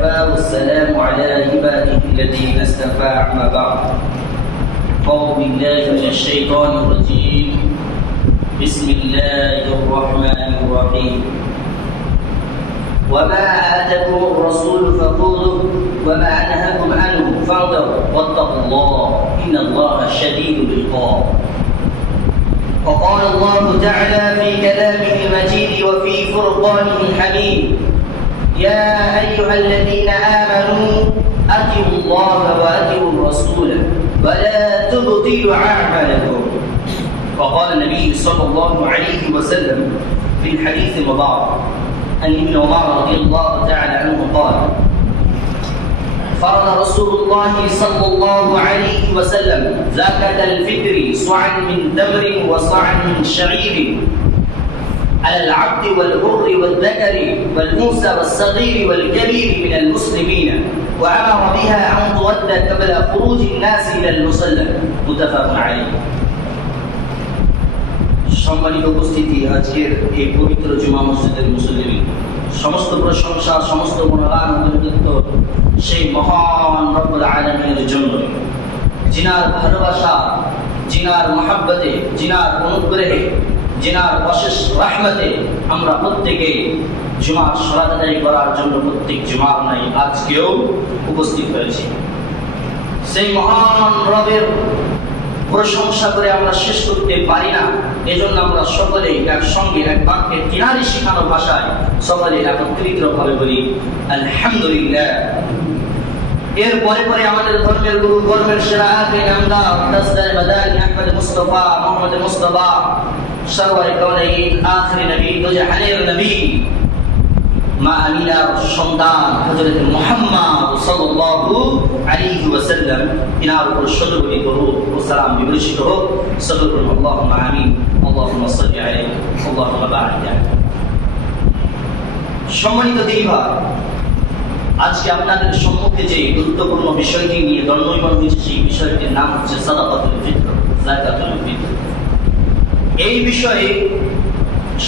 والكفى والسلام على عباده الذين اصطفى أما بعد أعوذ بالله من الشيطان الرجيم بسم الله الرحمن الرحيم وما آتاكم الرسول فخذوه وما نهاكم عنه فانتهوا واتقوا الله إن الله شديد العقاب. وقال الله تعالى في كلامه المجيد وفي فرقانه الحميد يا أيها الذين آمنوا أطيعوا الله وأطيعوا الرسول ولا تبطلوا أعمالكم. وقال النبي صلى الله عليه وسلم في الحديث المبارك عن ابن عمر رضي الله تعالى عنه قال فرض رسول الله صلى الله عليه وسلم زكاة الفطر صاعا من تمر وصاعا من شعير على العبد والحر والذكر والأنثى والصغير والكبير من المسلمين وأمر بها أن تؤدى قبل خروج الناس إلى المصلى متفق عليه. সম্মানিত উপস্থিতি, আজকের এই পবিত্র জুমা মসজিদের মুসল্লিন, সমস্ত প্রশংসা সমস্ত গুণগান কৃতিত্ব সেই মহান রব্বুল আলামিনের জন্য, যিনার ভালোবাসা, যিনার মহাব্বতে, যিনার অনুগ্রহে, যিনার অশেষ রহমতে আমরা প্রত্যেকে জুমার সালাত আদায় করার জন্য প্রত্যেক জুমার নাই আজকেও উপস্থিত হয়েছি। সেই মহান রবের প্রশংসা করে আমরা শেষ করতে পারি না। এজন্য আমরা সকলেই একসঙ্গে এক বাক্যে কিনারি শিখানো ভাষায় সকলে একত্রিত ভাবে বলি আলহামদুলিল্লাহ। এর পরে পরে আমাদের ধর্মের গুরু, ধর্মের সেরা আখির নামদার দাসদার মাদানী আহমদ মুস্তাফা মুহাম্মদ মুস্তাফা সরওয়ারে কাউনাইন আখির নবী দুজাহানের নবী মা আমিনার সন্তান হযরত মুহাম্মদ সাল্লাল্লাহু আলাইহি ওয়াসাল্লাম ইনার উপর সদরুল দরুদ ও সালাম বিবর্ষিত হোক। সাল্লাল্লাহু আমিন। আল্লাহুম্মা সাল্লি আলাইহি আল্লাহুম্মা বারিক আলাইহি। সম্মানিত দিনভাই, আজকে আপনাদের সম্মুখে যে গুরুত্বপূর্ণ বিষয়টি নিয়ে দণ্ডায়মান হয়েছে সেই বিষয়টির নাম হচ্ছে সাদাকাতুল ফিতর, যাকাতুল ফিতর। এই বিষয়ে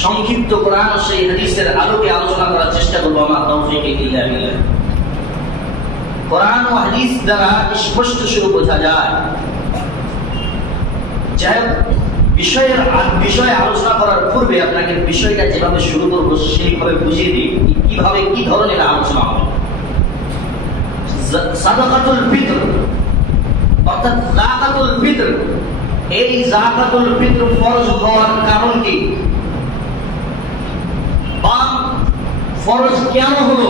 সংক্ষিপ্ত কোরআন ও সেই হাদিসের আলোকে আলোচনা করার চেষ্টা করবো। আমার তৌফিক ইল্লা বিল্লাহ। কোরআন ও হাদিস দ্বারা স্পষ্ট শুরু বোঝা যায়। যাই হোক, বিষয়ে আলোচনা করার পূর্বে আপনাকে বিষয়টা যেভাবে শুরু করবো সেইভাবে বুঝিয়ে দিই কিভাবে কি ধরনের আলোচনা হবে। সাদাকাতুল ফিতর অর্থাৎ যাকাতুল ফিতর, এই যাকাতুল ফিতর ফরজ হওয়ার কারণ কি বা ফরজ কেন হলো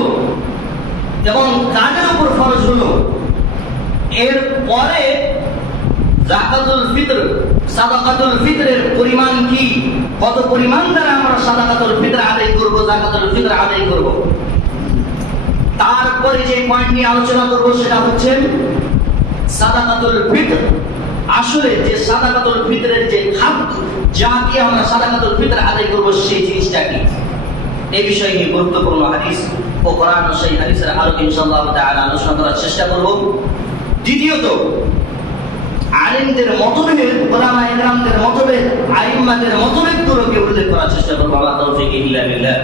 এবং কাদের উপর ফরজ হলো, এর পরে যাকাতুল ফিতর সাদাকাতুল ফিতরের পরিমাণ কি, কত পরিমাণ দ্বারা আমরা সাদাকাতুল ফিতর আদায় করব, যাকাতুল ফিতর আদায় করব। তারপরে যে পয়েন্ট নিয়ে আলোচনা করব সেটা হচ্ছে সাদাকাতুল ফিতর আসলে যে সাদাকাতুল ফিতরের যে খাদ্য যা কি আমরা সাদাকাতুল ফিতর আদায় করব সেই জিনিসটা কি। এই বিষয় নিয়ে গুরুত্বপূর্ণ হাদিস ও কোরআন ও সেই হাদিসের আলোকে ইনশাআল্লাহ তাআলা আলোচনা করার চেষ্টা করব। দ্বিতীয়ত, আলেমদের মতভেদ, উলামায়ে কেরামদের মতভেদ, আইম্মাদের মতভেদগুলোকে উল্লেখ করার চেষ্টা করব। আল্লাহ তৌফিক ইল্লা বিল্লাহ।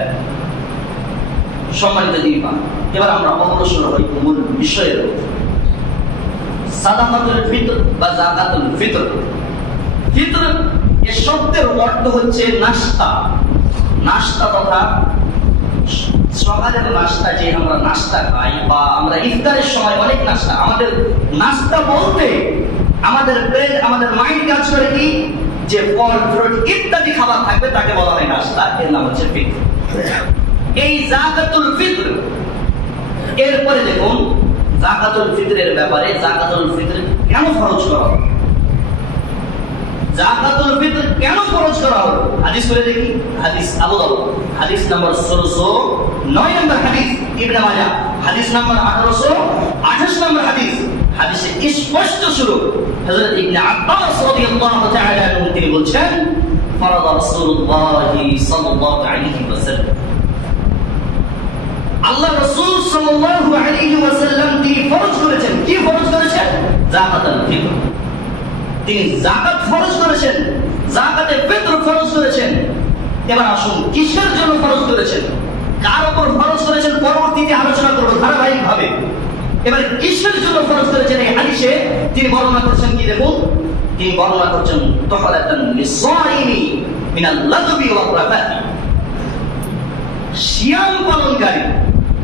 সম্মানিত দিনভাই, এবার আমরা অগ্রসর হই মূল বিষয়ের। সাদাকাতুল ফিতর বা যাকাতুল ফিতর। ফিতর এর শব্দের অর্থ হচ্ছে নাস্তা। নাস্তা তথা সকালের নাস্তা, যে আমরা নাস্তা খাই বা আমরা ইফতারের সময় অনেক নাস্তা। আমাদের নাস্তা বলতে আমাদের ব্রেন, আমাদের মাইন্ড কাজ করে কি, যে ফল ফ্রুট ইত্যাদি খাবার থাকবে তাকে বলা হয় নাস্তা, এর নাম হচ্ছে ফিতর। এই যাকাতুল ফিতর, এরপরে দেখুন যাকাতুল ফিতরের ব্যাপারে যাকাতুল ফিতর কেন ফরজ করা হলো, যাকাতুল ফিতর কেন ফরজ করা হলো। হাদিস করে দেখি। হাদিস আবু দাউদ হাদিস নাম্বার 1609 নম্বর হাদিস, ইবনে মাজাহ হাদিস নাম্বার 1828 নম্বর হাদিস। হাদিসে স্পষ্ট শুরু হযরত ইবনে আব্বাস রাদিয়াল্লাহু তাআলা আনহু তিনি বলছেন ফারাদা রাসূলুল্লাহ সাল্লাল্লাহু আলাইহি ওয়াসাল্লাম, আল্লাহ রাসূল সাল্লাল্লাহু আলাইহি ওয়াসাল্লাম তিনি ফরজ করেছেন। কি ফরজ করেছেন? যাকাতুল ফিতর। তিনি যাকাত ফরজ করেছেন, যাকাতে ফিতর ফরজ করেছেন। এবার আসুন কিসের জন্য ফরজ করেছেন। কার উপর ফরজ করেছেন পরবর্তীতে আলোচনা করব ধারাবাহিকভাবে। এবার কিসের জন্য ফরজ করেছেন এই হাদিসে তিনি বর্ণনা করছেন কি দেখুন, তিনি বর্ণনা করছেন তাহরাতান লিসাইমি মিনাল লাগবি ওয়া রাফাতি, সিয়াম পালনকারী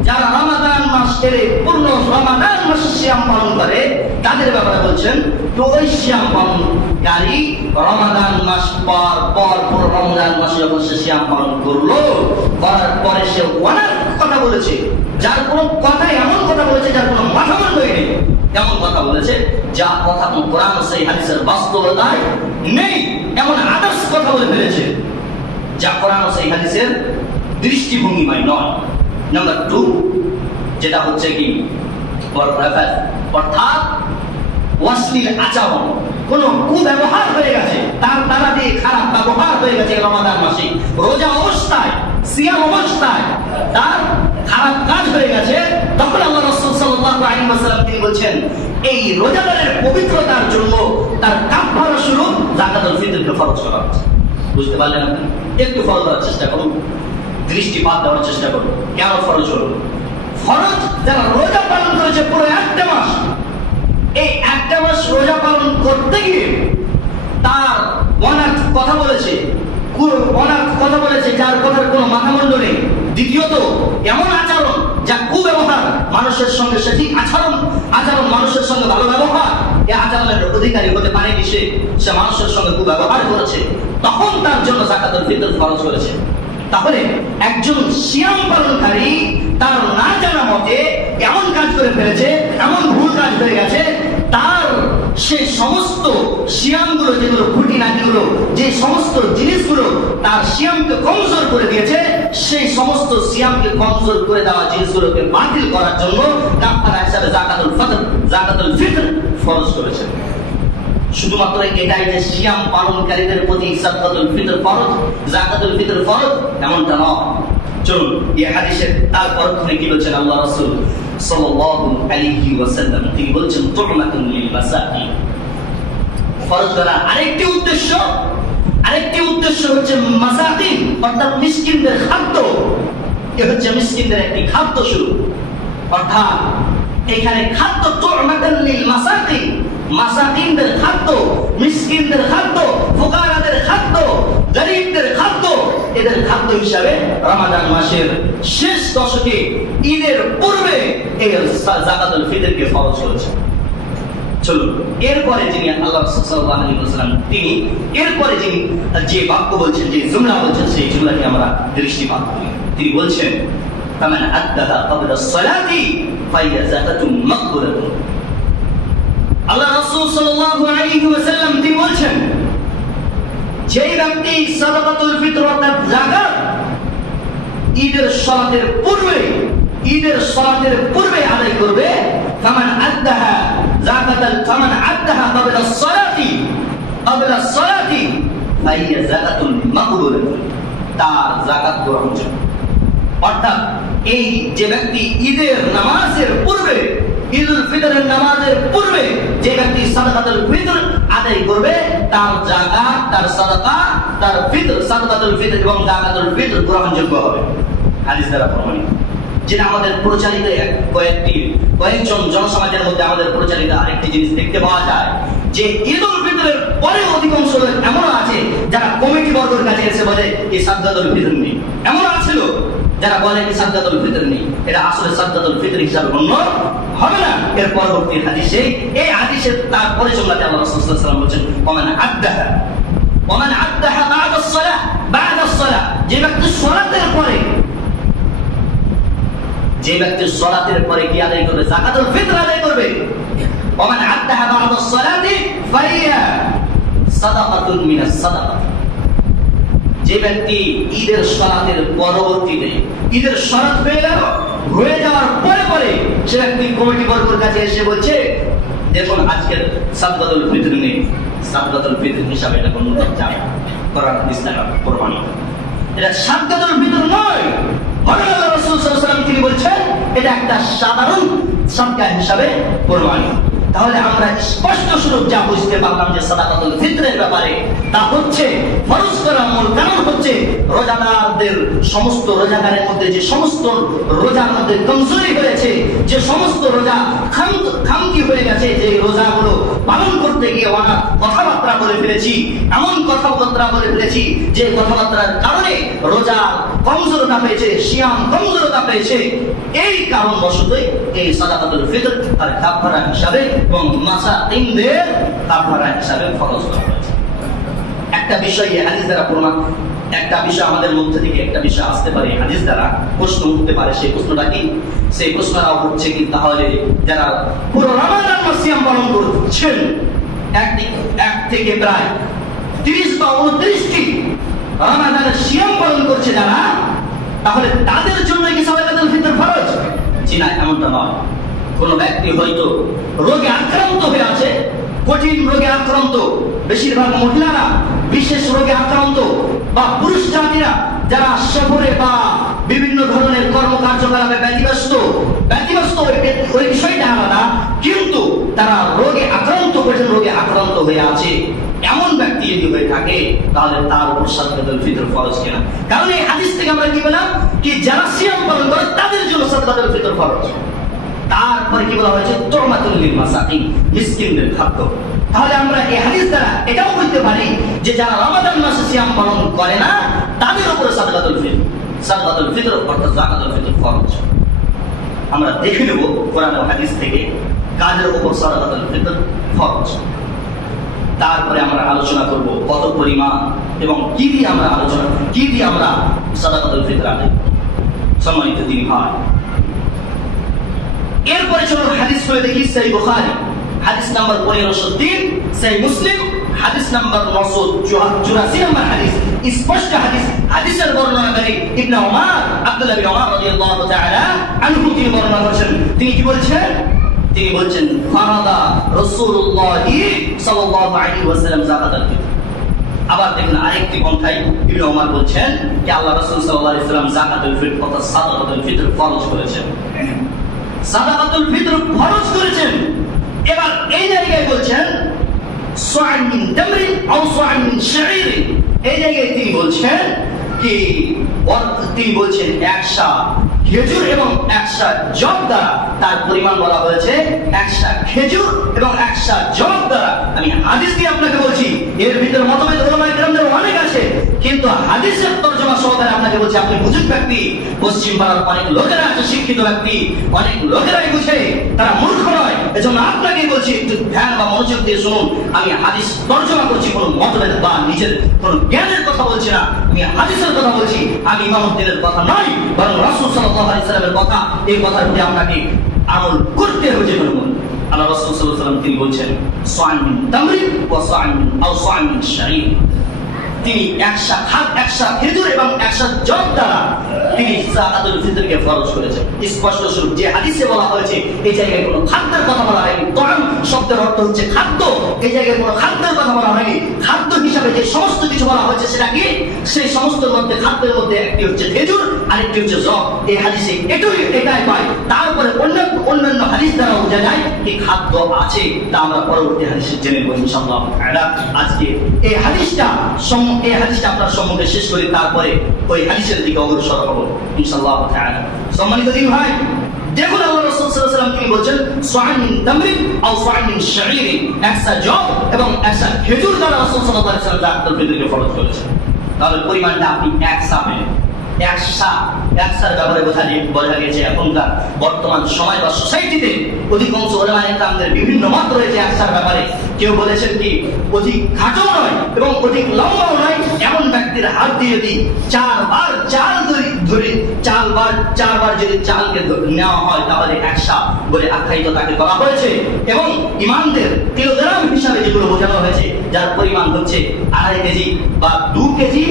যারা রমাদান মাস ছেড়ে পূর্ণ রমাদান মাসে সিয়াম পালন করে তাদের ব্যাপারে বলছেন, তো ওই সিয়াম পালনকারী রমাদান মাস পর পুরো রমজান মাসে যখন সে সিয়াম পালন করলো, করার পরে সে অনেক কথা বলেছে, যার কোনো কথা এমন কথা বলেছে যার কোনো মাথামুন্ডই নেই, এমন কথা বলেছে যা কথা কোরআন সেই হাদিসের বাস্তবতায় নেই, এমন আদর্শ কথা বলে ফেলেছে যা কোরআন সেই হাদিসের দৃষ্টিভঙ্গিমায় নয়। নাম্বার 2 যেটা হচ্ছে কি অর্থাৎ অশ্লীল আচরণ, কোন কুব্যবহার হয়ে গেছে, তার দ্বারা দিয়ে খারাপ ব্যবহার হয়ে গেছে রমাদান মাসে রোজা অবস্থায় সিয়াম অবস্থায় তার খারাপ কাজ হয়ে গেছে, তখন আল্লাহ রাসূল সাল্লাল্লাহু আলাইহি ওয়াসাল্লাম তিনি বলছেন এই রোজাদারের পবিত্রতার জন্য তার কাফারা স্বরূপ যাকাতুল ফিতরকে ফরজ করা হয়েছে। বুঝতে পারলেন আপনি? একটু ফলো করার চেষ্টা করুন, দৃষ্টিপাত দেওয়ার চেষ্টা করুন। কেন ফরজ হলো? ফরজ যারা রোজা পালন করেছে পুরো একটা মাস, এই একটা মাস রোজা পালন করতে গিয়ে তার অনেক কথা বলেছে, যার কথার কোনো মাথামুন্ড নেই। দ্বিতীয়ত এমন আচরণ যা কুব্যবহার, মানুষের সঙ্গে সঠিক আচরণ মানুষের সঙ্গে ভালো ব্যবহার, এই আচরণের অধিকারী হতে পারেনি সে মানুষের সঙ্গে কুব্যবহার করেছে, তখন তার জন্য যাকাতুল ফিতর ফরজ করেছে। তাহলে একজন সিয়াম পালনকারী তার না জানা মতে এমন কাজ করে ফেলেছে, এমন ভুল কাজ হয়ে গেছে, তার সেই সমস্ত সিয়ামগুলো যেগুলো খুঁটিনাটিগুলো, যে সমস্ত জিনিসগুলো তার সিয়ামকে কমজোর করে দিয়েছে, সেই সমস্ত সিয়ামকে কমজোর করে দেওয়া জিনিসগুলোকে বাতিল করার জন্য কাফারা হিসাবে যাকাতুল ফিতর ফরজ করেছেন। শুধুমাত্র এটাই যে সিয়াম পালনকারীদের প্রতি যাকাতুল ফিতর ফরজ এমনটা নয়। চলুন এই হাদিসের তারপর কি বলছেন আল্লাহ রাসূল সাল্লাল্লাহু আলাইহি ওয়াসাল্লাম, তিনি বলছেন তু'মাতুন লিল মাসাকিন, ফরজ করা আরেকটি উদ্দেশ্য হচ্ছে মাসাকিন অর্থাৎ মিসকিনদের খাদ্য। এ হচ্ছে মিসকিনদের একটি খাদ্য শুরু, অর্থাৎ এখানে খাদ্য তু'মাতুন লিল মাসাকিন, মাসাকিনদের খাদ্য, মিসকিনদের খাদ্য, ফুকারাদের খাদ্য, গরীবদের খাদ্য, এদের খাদ্য হিসাবে রমাদান মাসের শেষ দশকে ঈদের পূর্বে এই যাকাতুল ফিতরকে ফরজ করেছে। চলুন এরপরে যিনি আল্লাহ সাল্লাল্লাহু আলাইহি ওয়াসাল্লাম তিনি এরপরে যিনি যে বাক্য বলছেন, যে জুমলা বলছেন, সেই জুমলাকে আমরা দৃষ্টিপাত করি। তিনি বলছেন ফামান আদ্দাহা ক্বাবলা সলাতি ফাহিয়া যাকাতুন মাকবুলাতুন। আল্লাহ রাসূল সাল্লাল্লাহু আলাইহি ওয়াসাল্লাম তিনি বলছেন যেই ব্যক্তি সাদাকাতুল ফিতর অর্থাৎ যাকাত ঈদের সালাতের পূর্বে আদায় করবে, ফামান আদ্দাহা ক্বাবলা সলাতি ফাহিয়া যাকাতুন মাকবুলাতুন, তার যাকাত গ্রহণযোগ্য। অর্থাৎ এই যে ব্যক্তি ঈদের নামাজের পূর্বে, ঈদুল ফিতরের নামাজের পূর্বে যে ব্যক্তি সাদাকাতুল ফিতর আদায় করবে, তার যাকাত, তার সাদাকা, তার ফিতর, সাদাকাতুল ফিতর এবং যাকাতুল ফিতর গ্রহণযোগ্য হবে। হাদিস দ্বারা প্রমাণিত। যেটা আমাদের প্রচারিত কয়েকজন জনসমাজের মধ্যে আমাদের প্রচারিত আরেকটি জিনিস দেখতে পাওয়া যায় যে ঈদুল ফিতরের পরে অধিকাংশ এমন আছে যারা কমিটি বর্গের কাছে এসে বলে এই সাদাকাতুল ফিতর নেই, এমন আছে লোক যারা বলে কি সাদাকাতুল ফিতর নেই, এটা আসলে সাদাকাতুল ফিতর হিসাবে গণ্য হবে না। এর পরবর্তী হাদিসে, এই হাদিসের তারপরে জুমলাতে আল্লাহ রাসূল সাল্লাল্লাহু আলাইহি ওয়াসাল্লাম বলেছেন ওমান আদ্দাহা বা'দা সালাহ, যে ব্যক্তি সালাতের পরে কি আদায় করবে? যাকাতুল ফিতর আদায় করবে। ওমান আদ্দাহা বা'দা সালাতি ফাহিয়া সাদাকাতুন মিনাস সাদাকা, যে ব্যক্তি ঈদের সালাতের পরবর্তীতে, ঈদের সালাত হয়ে যাওয়ার পরে সে ব্যক্তি কমিটি বর্গের কাছে এসে বলছে দেখুন আজকের সাদাকাতুল ফিতর নেই, সাদাকাতুল ফিতর হিসাবে এটা গণ্য যায়, কোরআন হাদিস দ্বারা প্রমাণিত। এটা সাদাকাতুল ফিতর নয়, বরং আল্লাহ রাসূল সাল্লাল্লাহু আলাইহি ওয়াসাল্লাম তিনি বলছেন এটা একটা সাধারণ সাদকা হিসাবে প্রমাণিত। তাহলে আমরা স্পষ্ট স্বরূপ যা বুঝতে পারলাম যে সাদাকাতুল ফিতরের ব্যাপারে, তা হচ্ছে ফরজ করা মূল কারণ হচ্ছে রোজাদারদের সমস্ত রোজাদারের মধ্যে যে সমস্ত রোজার মধ্যে কমজোরি হয়েছে, যে সমস্ত রোজা খামতি হয়ে গেছে, যে রোজাগুলো পালন করতে গিয়ে অনেক কথাবার্তা বলে ফেলেছি, এমন কথাবার্তা বলে ফেলেছি যে কথাবার্তার কারণে রোজা কমজোরতা পেয়েছে, সিয়াম কমজোরতা পেয়েছে। এই কারণবশতই এই সাদাকাতুল ফিতর আর কাফারা হিসাবে এবং মাসাকিনদের কাফারা হিসাবে ফরজ করা হয়েছে। একটা বিষয় এই হাদিস দ্বারা প্রমাণ, একটা বিষয় আমাদের মধ্যে থেকে একটা বিষয় আসতে পারে, হাদিস দ্বারা প্রশ্ন উঠতে পারে। সেই প্রশ্নটা কি? সেই প্রশ্নটা হচ্ছে কি, তাহলে যারা পুরো রমাদান মাস সিয়াম পালন করছেন, এক থেকে প্রায় 30 বা 29টি রমাদানের সিয়াম পালন করছে যারা, তাহলে তাদের জন্য কি সাদাকাতুল ফিতর ফরজ? জি না, এমনটা নয়। কোন ব্যক্তি হয়তো রোগে আক্রান্ত হয়ে আছে, কঠিন রোগে আক্রান্ত, বেশিরভাগ মহিলারা বিশেষ রোগে আক্রান্ত, বা পুরুষ জাতিরা যারা সফরে বা বিভিন্ন ধরনের কর্মকার্যকলাপে ব্যতিব্যস্ত, ওই বিষয়টা আলাদা, কিন্তু তারা রোগে আক্রান্ত, কঠিন রোগে আক্রান্ত হয়ে আছে, এমন ব্যক্তি যদি হয়ে থাকে তাহলে তার উপর সাদাকাতুল ফিতর ফরজ কিনা? কারণ এই হাদিস থেকে আমরা কি বললাম কি, যারা সিয়াম পালন করে তাদের জন্য সাদাকাতুল ফিতর ফরজ। তারপরে কি বলা হয়েছে? তুরমাতুল লিল মাসাকিন, মিসকিনদের খাদ্য। তাহলে আমরা এই হাদিস দ্বারা এটাও বলতে পারি যে যারা রমাদান মাসে সিয়াম পালন করে না তাদের উপরে সাদাকাতুল ফিতর অর্থাৎ যাকাতুল ফিতর ফরজ। আমরা দেখে নেব কোরআন ও হাদিস থেকে কাদের উপর সাদাকাতুল ফিতর ফরজ। তারপরে আমরা আলোচনা করব কত পরিমাণ এবং কি দিয়ে আমরা সাদাকাতুল ফিতর আদায় করব। সম্মানিত দিন ভাই, এরপরে চলো হাদিস পড়ে দেখি। সহিহ বুখারী হাদিস নাম্বার 1503, সহিহ মুসলিম হাদিস নাম্বার 984 নম্বর হাদিস, স্পষ্ট হাদিস। হাদিসের বর্ণনাকারী ইবনে ওমর, আব্দুল্লাহ বিন ওমর রাদিয়াল্লাহু তাআলা আনহু, তিনি বর্ণনা করেছেন। তিনি কি বলছেন? তিনি বলছেন ফারাদা রাসূলুল্লাহ সাল্লাল্লাহু আলাইহি ওয়াসাল্লাম যাকাতুল ফিতর। আবার দেখুন আরেকটি পন্থায় ইবনে ওমর বলছেন যে আল্লাহ রাসূল সাল্লাল্লাহু আলাইহি ওয়াসাল্লাম যাকাতুল ফিতর অর্থাৎ সাদাকাতুল ফিতর ফরজ করেছেন, সাদাকাতুল ফিতর ফরজ করেছেন। এবার এই জায়গায় বলছেন সা'আন মিন তামরিন আও সা'আন মিন শা'ইরিন, এই জায়গায় তিনি বলছেন কি, তিনি বলছেন 100 খেজুর এবং 100 জব দ্বারা, তার পরিমাণ বলা হয়েছে 100 খেজুর এবং 100 জব দ্বারা। আমি হাদিস দিয়ে আপনাকে বলছি, এর ভিতরে মতভেদ উলামায়ে কেরামদের অনেক আছে, কিন্তু হাদিসের তরজমা সহকারে আপনাকে বলছি, আপনি বুঝুন ব্যক্তি। পশ্চিম পাড়ার অনেক লোকেরা আছে শিক্ষিত ব্যক্তি, অনেক লোকেরাই বুঝে, তারা মূর্খ নয়। এজন্য আপনাকে বলছি একটু ধ্যান বা মনোযোগ দিয়ে শুনুন। আমি হাদিস তরজমা করছি, কোনো মতভেদ বা নিজের কোনো জ্ঞানের কথা বলছি না, আমি হাদিসের কথা বলছি। আমি ইমামউদ্দিনের কথা নয়, বরং রাসূল সাল্লাল্লাহু আলাইহি ওয়াসাল্লামের কথা। এই কথার প্রতি আপনাকে আমল করতে হবে। যে কোনো আল্লাহ রাসূল সাল্লাল্লাহু আলাইহি ওয়াসাল্লাম তিনি বলছেন সা'আন মিন তামরিন ওয়া সা'আন মিন আও সা'আন মিন শা'ইর, তিনি 100 খেজুর এবং 100 জব দ্বারা তিনি যাকাতুল ফিতরকে ফরজ করেছেন। স্পষ্ট স্বরূপ যে হাদিসে বলা হয়েছে, এই জায়গায় কোনো খাদ্যের কথা বলা হয়নি। তরম শব্দের অর্থ হচ্ছে খাদ্য, এই জায়গায় কোনো খাদ্যের কথা বলা হয়নি। খাদ্য হিসাবে যে সমস্ত কিছু বলা হয়েছে সেটা কি, সেই সমস্তের মধ্যে খাদ্যের মধ্যে একটি হচ্ছে খেজুর, আরেকটি হচ্ছে জব। এই হাদিসে এটাই পাই। তারপরে অন্যান্য হাদিস দ্বারা বোঝা যায় কি খাদ্য আছে, তা আমরা পরবর্তী হাদিসে জেনে নেব ইনশাআল্লাহ তাআলা। আজকে এই হাদিসটা আপনার সম্মুখে শেষ করি, তারপরে ওই হাদিসের দিকে অগ্রসর হব ইনশাআল্লাহ তাআলা। সম্মানিত দিন ভাই, দেখুন আল্লাহ রাসূল সাল্লাল্লাহু আলাইহি ওয়াসাল্লাম তিনি বলেন সা'আন মিন তামরিন আও সা'আন মিন শা'ইরিন, 100 জব এবং 100 খেজুর দ্বারা রাসূল সাল্লাল্লাহু আলাইহি ওয়াসাল্লাম যাকাতুল ফিতরকে ফরজ করেছেন। তাহলে পরিমাণটা আপনি 100 পেলেন। 100 ব্যাপারে বোঝা গেছে এখনকার বর্তমান সময় বা সোসাইটিতে অধিকাংশ উলামায়ে কেরামদের বিভিন্ন মত রয়েছে 100 ব্যাপারে। কেউ বলেছেন কি অধিক খাটো নয় এবং অধিক লম্বাও নয়, এমন ব্যক্তির হাত দিয়ে যদি 4 বার যদি চালকে নেওয়া হয় তাহলে 100 বলে আখ্যায়িত তাকে করা হয়েছে। এবং ইমামদের কিলোগ্রাম হিসাবে যেগুলো বোঝানো হয়েছে, যার পরিমাণ হচ্ছে 2.5 কেজি বা 2 কেজি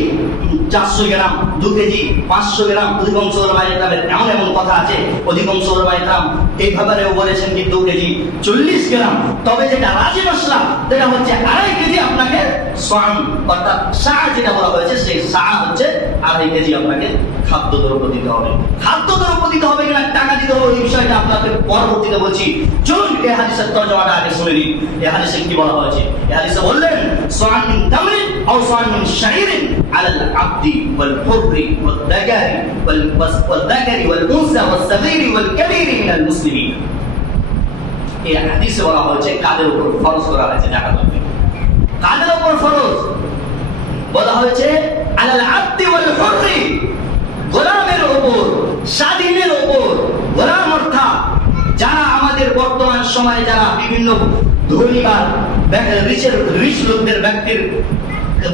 400 গ্রাম, 2 কেজি 500 গ্রাম। অধিকাংশ উলামায়ে কেরামের এমন কথা আছে, অধিকাংশ উলামায়ে কেরাম এই ব্যাপারেও বলেছেন কি 2 কেজি 40 গ্রাম। তবে যেটা রাজি মাসলা, যেটা হচ্ছে 2.5 কেজি আপনাকে সাম, অর্থাৎ সা যেটা বলা হয়েছে সেই সা হচ্ছে 2.5 কেজি আপনাকে খাদ্যদ্রব্য দিতে হবে। খাদ্যদ্রব্য দিতে হবে কিনা টাকা দিতে হবে এই বিষয়টা আপনাকে পরবর্তীতে বলছি। চলুন এই হাদিসের তরজমাটা আগে শুনে নিন। এই হাদিসে কি বলা হয়েছে? এই হাদিসে বললেন সাম মিন তামরিন আও সাম মিন শাইরিন আলাল আবদি ওয়াল হুররি ওয়াল দাগারি ওয়াল দাগারি ওয়াল উনসা ওয়াস সাগীরি ওয়াল কাবীরি মিনাল মুসলিমিন। এই হাদিসে বলা হয়েছে কাদের উপর ফরজ করা হয়েছে জাকাতুল ফিতর। কাদের উপর ফরজ বলা হয়েছে? আলাল আবদি ওয়াল হুররি, গোলামের উপর, স্বাধীনের উপর। গোলাম অর্থাৎ যারা আমাদের বর্তমান সময়ে যারা বিভিন্ন ধনী বা রিচ লোকদের ব্যক্তির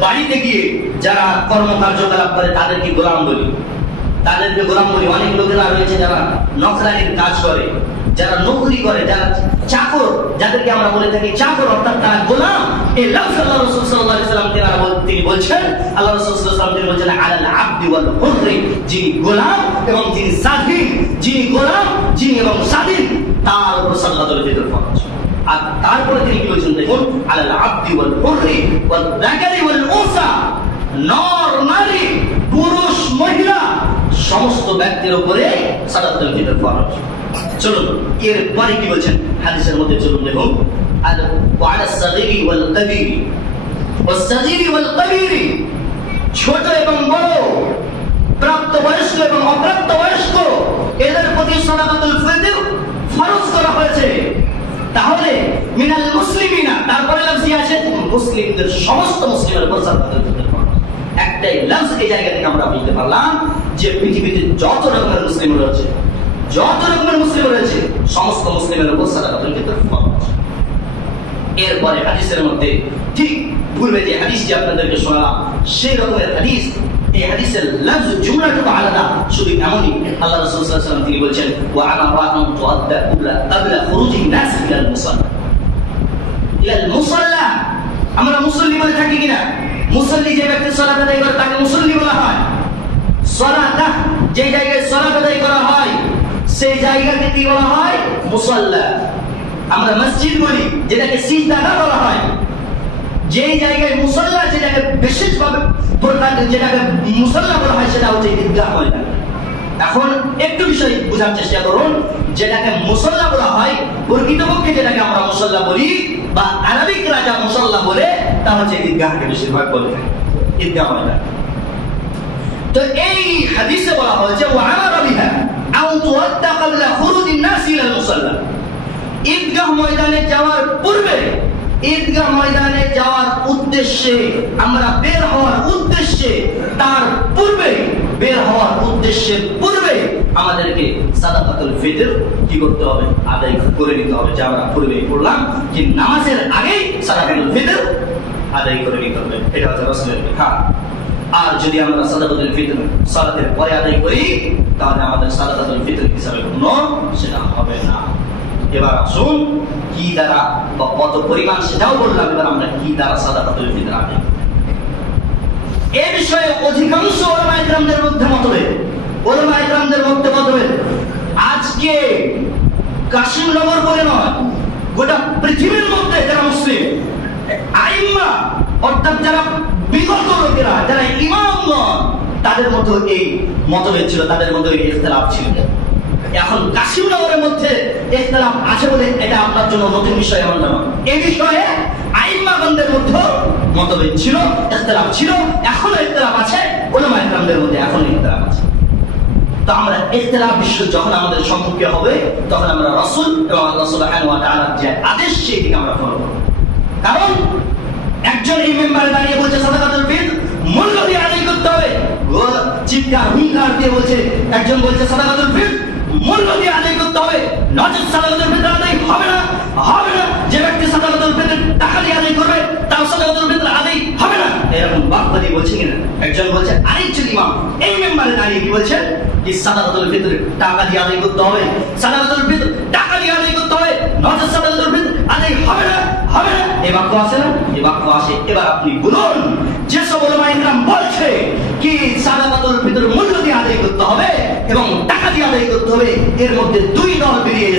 বাড়িতে গিয়ে যারা কর্মকার্যকলাপ করে তাদেরকে গোলাম বলি। তাদেরকে গোলাম বলি। অনেক লোকেরা রয়েছে যারা নকরানির কাজ করে, যারা নকরি করে, যারা চাকর, যাদেরকে আমরা বলে থাকি চাকর, অর্থাৎ তারা গোলাম। এই লফজ আল্লাহ রাসূল সাল্লাল্লাহু আলাইহি ওয়াসাল্লাম তিনি বলছেন, আল্লাহ রাসূল সাল্লাল্লাহু আলাইহি ওয়াসাল্লাম তিনি বলছেন আলাল আবদি ওয়াল হুররি, যিনি গোলাম এবং যিনি স্বাধীন, যিনি গোলাম, যিনি এবং স্বাধীন, তার উপর সাকাতুল ফিতর ফরজ। আর তারপরে তিনি কি বলছেন দেখুন, আলাল আবদি ওয়াল হুররি ওয়াল যাকারি ওয়াল উনসা, নর নারী, পুরুষ মহিলা সমস্ত ব্যক্তির উপরে সাকাতুল ফিতর ফরজ। চলুন এরপরে কি বলছেন হাদিসের মধ্যে, চলুন দেখুন। ওয়ালাস সাগীরি ওয়াল কাবীরি ওয়াস সাগীরি ওয়াল কাবীরি, ছোট এবং বড়, প্রাপ্তবয়স্ক এবং অপ্রাপ্তবয়স্ক, এদের প্রতি সাকাতুল ফিতর ফরজ করা হয়েছে। তাহলে মিনাল মুসলিমিনা, তারপরে লফজি আছে মুসলিমদের, সমস্ত মুসলিমের উপর সাকাতুল ফিতর ফরজ। একটাই লফজ এই জায়গা থেকে আমরা বুঝতে পারলাম যে পৃথিবীতে যত রকমের মুসলিম রয়েছে, যত রকমের মুসলিম রয়েছে, সমস্ত মুসলিমের উপর সাকাতুল ফিতর ফরজ। এরপরে হাদিসের মধ্যে ঠিক পূর্বে যে হাদিসটি আপনাদেরকে শোনালাম সেই রকমের হাদিস। এই হাদিসের লফজ জুমলাটুকু আলাদা, শুধু এমনই আল্লাহ রাসূল সাল্লাল্লাহু আলাইহি ওয়াসাল্লাম তিনি বলছেন ওয়া আনা রাআন তুআদ্দা ক্বাবলা খুরুজিন নাস ইলাল মুসাল্লা। ইলাল মুসাল্লা আমরা মুসল্লি বলে থাকি কিনা? মুসল্লি যে ব্যক্তি সালাত আদায় করে তাকে মুসল্লি বলা হয়। সালাত, যে জায়গায় সালাত আদায় করা হয় সেই জায়গাকে কি বলা হয়? মুসাল্লা। আমরা মসজিদ বলি, যেটাকে সিজদাগাহ বলা হয়। যেই জায়গায় মুসাল্লা, যেটাকে বিশেষভাবে যেটাকে মুসাল্লা বলা হয় সেটা হচ্ছে ঈদগাহ ময়দান। এখন একটু বিষয় বোঝার চেষ্টা করুন। যেটাকে মুসাল্লা বলা হয়, প্রকৃতপক্ষে যেটাকে আমরা মুসাল্লা বলি বা আরবিক রাজা মুসাল্লা বলে, তা হচ্ছে ঈদগাহকে বেশিরভাগ বলে থাকে, ঈদগাহ ময়দান। তো এই হাদিসে বলা হয়েছে ওয়া আমারা বিহা আও তুআদ্দা ক্বাবলা খুরুজিন নাস ইলাল মুসাল্লা। ঈদগাহ ময়দানে যাওয়ার পূর্বে, ঈদগাহ ময়দানে যাওয়ার উদ্দেশ্যে, আমরা বের হওয়ার উদ্দেশ্যে, তার পূর্বে, বের হওয়ার উদ্দেশ্যের পূর্বে আমাদেরকে সাদাকাতুল ফিতর কি করতে হবে? আদায় করে নিতে হবে। যা আমরা পূর্বে পড়লাম যে নামাজের আগেই সাদাকাতুল ফিতর আদায় করে নিতে হবে। এটা হচ্ছে রাসূলের বিধান। আর যদি আমরা সাদাকাতুল ফিতর সালাতের পরে আদায় করি তাহলে আমাদের সাদাকাতুল ফিতর হিসাবে কোনো সেটা হবে না। এবার আসুন কি দ্বারা বা কত পরিমাণ সেটাও বললাম। এবার আমরা কি দ্বারা সাদাকাতুল ফিতর আদায় করি এই বিষয়ে অধিকাংশ উলামায়ে কেরামদের মধ্যে মতভেদ। উলামায়ে কেরামদের মধ্যে মতভেদ। আজকে কাশিমনগর বলে নয়, গোটা পৃথিবীর মধ্যে যারা মুসলিম আইম্মা, অর্থাৎ যারা বিগত লোকেরা, যারা ইমামগণ, তাদের মধ্যে এই মতভেদ ছিল, তাদের মধ্যে এই ইখতিলাফ ছিল। এখন কাশিমনগরের মধ্যে ইখতিলাফ আছে বলে এটা আপনার জন্য নতুন বিষয় এমন না। এই বিষয়ে আইম্মাগণদের মধ্যে মতভেদ ছিল, ইখতিলাফ ছিল, এখনো ইখতিলাফ আছে, উলামায়ে কেরামদের মধ্যে এখনো ইখতিলাফ আছে। তো আমরা ইখতিলাফ বিষয় যখন আমাদের সম্মুখে হবে তখন আমরা রাসূল এবং আল্লাহ সুবহানাহু ওয়া তাআলার যে আদেশ সেটিকে আমরা ফলো করব। কারণ একজন এই মেম্বারে দাঁড়িয়ে বলছে সাদাকাতুল ফিতর মূল্য দিয়ে আদায় করতে হবে, চিৎকার হুঙ্কার দিয়ে বলছে। একজন বলছে সাদাকাতুল ফিতর মূল্য দিয়ে আদায় করতে হবে, নচেৎ সাদাকাতুল ফিতর আদায় হবে না, হবে না। যে ব্যক্তি সাদাকাতুল ফিতর টাকা দিয়ে আদায় করবে তার সাদাকাতুল ফিতর আদায় হবে না, এরকম বাক্য দিয়ে বলছে কিনা? একজন বলছে, আরেকজন ইমাম এই মেম্বারে দাঁড়িয়ে কি বলছেন? যে সাদাকাতুল ফিতর টাকা দিয়ে আদায় করতে হবে, সাদাকাতুল ফিতর টাকা দিয়ে আদায় করতে হবে, নচেৎ সাদাকাতুল ফিতর আদায় হবে না, হবে না। এই বাক্য আছে না? এই বাক্য আসে। এবার আপনি বলুন, যে সব উলামায়ে কেরাম বলছে কি সাদাকাতুল ফিতর মূল্য দিয়ে আদায় করতে হবে এবং টাকা দিয়ে আদায় করতে হবে, এর মধ্যে দুই দল বেরিয়ে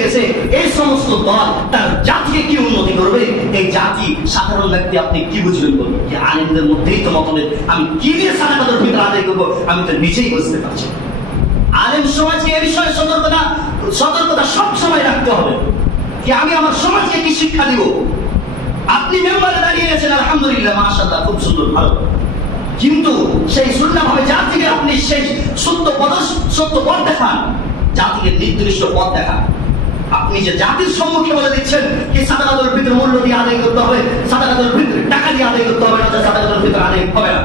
গেছে। এই সমস্ত দল তার জাতিকে কি উন্নতি করবে? এই জাতি সাধারণ ব্যক্তি আপনি কি বুঝবেন বলুন? যে আলেমদের মধ্যেই তো মতভেদ, আমি কি দিয়ে সাদাকাতুল ফিতর আদায় করবো আমি তো নিজেই বুঝতে পারছি। আলেম সমাজকে এ বিষয়ে সতর্কতা সব সময় রাখতে হবে যে আমি আমার সমাজকে কি শিক্ষা দিব। আপনি মেম্বারে দাঁড়িয়ে গেছেন, আলহামদুলিল্লাহ, মাশাআল্লাহ, খুব সুন্দর, ভালো, কিন্তু সেই সুন্নাহভাবে জাতিকে আপনি সেই সত্য পথ দেখান, জাতিকে নির্দিষ্ট পথ দেখান। আপনি যে জাতির সম্মুখে বলে দিচ্ছেন কি সাদাকাতুল ফিতর মূল্য দিয়ে আদায় করতে হবে, সাদাকাতুল ফিতর টাকা দিয়ে আদায় করতে হবে না, সাদাকাতুল ফিতর আদায় হবে না,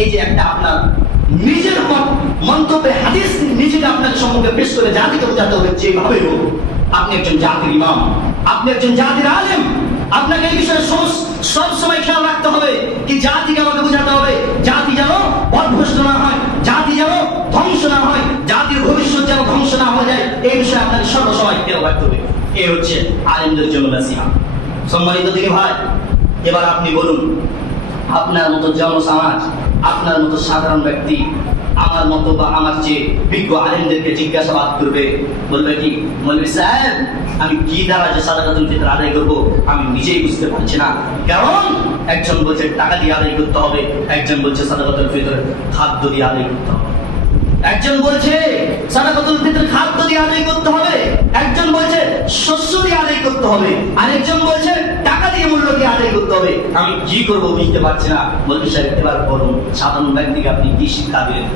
এই যে একটা আপনার নিজের মন্তব্যে হাদিস নিজেকে আপনার সম্মুখে পেশ করে জাতিকে বোঝাতে হবে যেভাবে হোক আপনি একজন জাতির ইমাম, আপনি একজন জাতির আলেম, আপনাকে এই বিষয়ে সব সময় খেয়াল রাখতে হবে কি জাতিকে আমাকে বোঝাতে হবে জাতি যেন পথভ্রষ্ট না হয়, জাতি যেন ধ্বংস না হয়, জাতির ভবিষ্যৎ যেন ধ্বংস না হয়ে যায়, এই বিষয়ে আপনাকে সর্বসময় খেয়াল রাখতে হবে। এই হচ্ছে আলেমদের জন্য নসিহত। সম্মানিত দিনী ভাই, এবার আপনি বলুন, আপনার মতো জনসমাজ, আপনার মতো সাধারণ ব্যক্তি আমার মতো বা আমার চেয়ে বিজ্ঞ আলেমদেরকে জিজ্ঞাসাবাদ করবে, বলবে কি মৌলভী সাহেব আমি কি দ্বারা যে সাদাকাতুল ফিতর আদায় করবো আমি নিজেই বুঝতে পারছি না। কারণ একজন বলছে টাকা দিয়ে আদায় করতে হবে, একজন বলছে সাদাকাতুল ফিতর খাদ্য দিয়ে আদায় করতে হবে, একজন বলছে সাদাকাতুল ফিতর খাদ্য দিয়ে আদায় করতে হবে, একজন বলছে শস্য দিয়ে আদায় করতে হবে, আরেকজন বলছে টাকা দিয়ে মূল্য দিয়ে আদায় করতে হবে। আমি কি করবো বুঝতে পারছি না। মৌলভী সাহেব এবার বলুন, সাধারণ ব্যক্তিকে আপনি কি শিক্ষা দিলেন?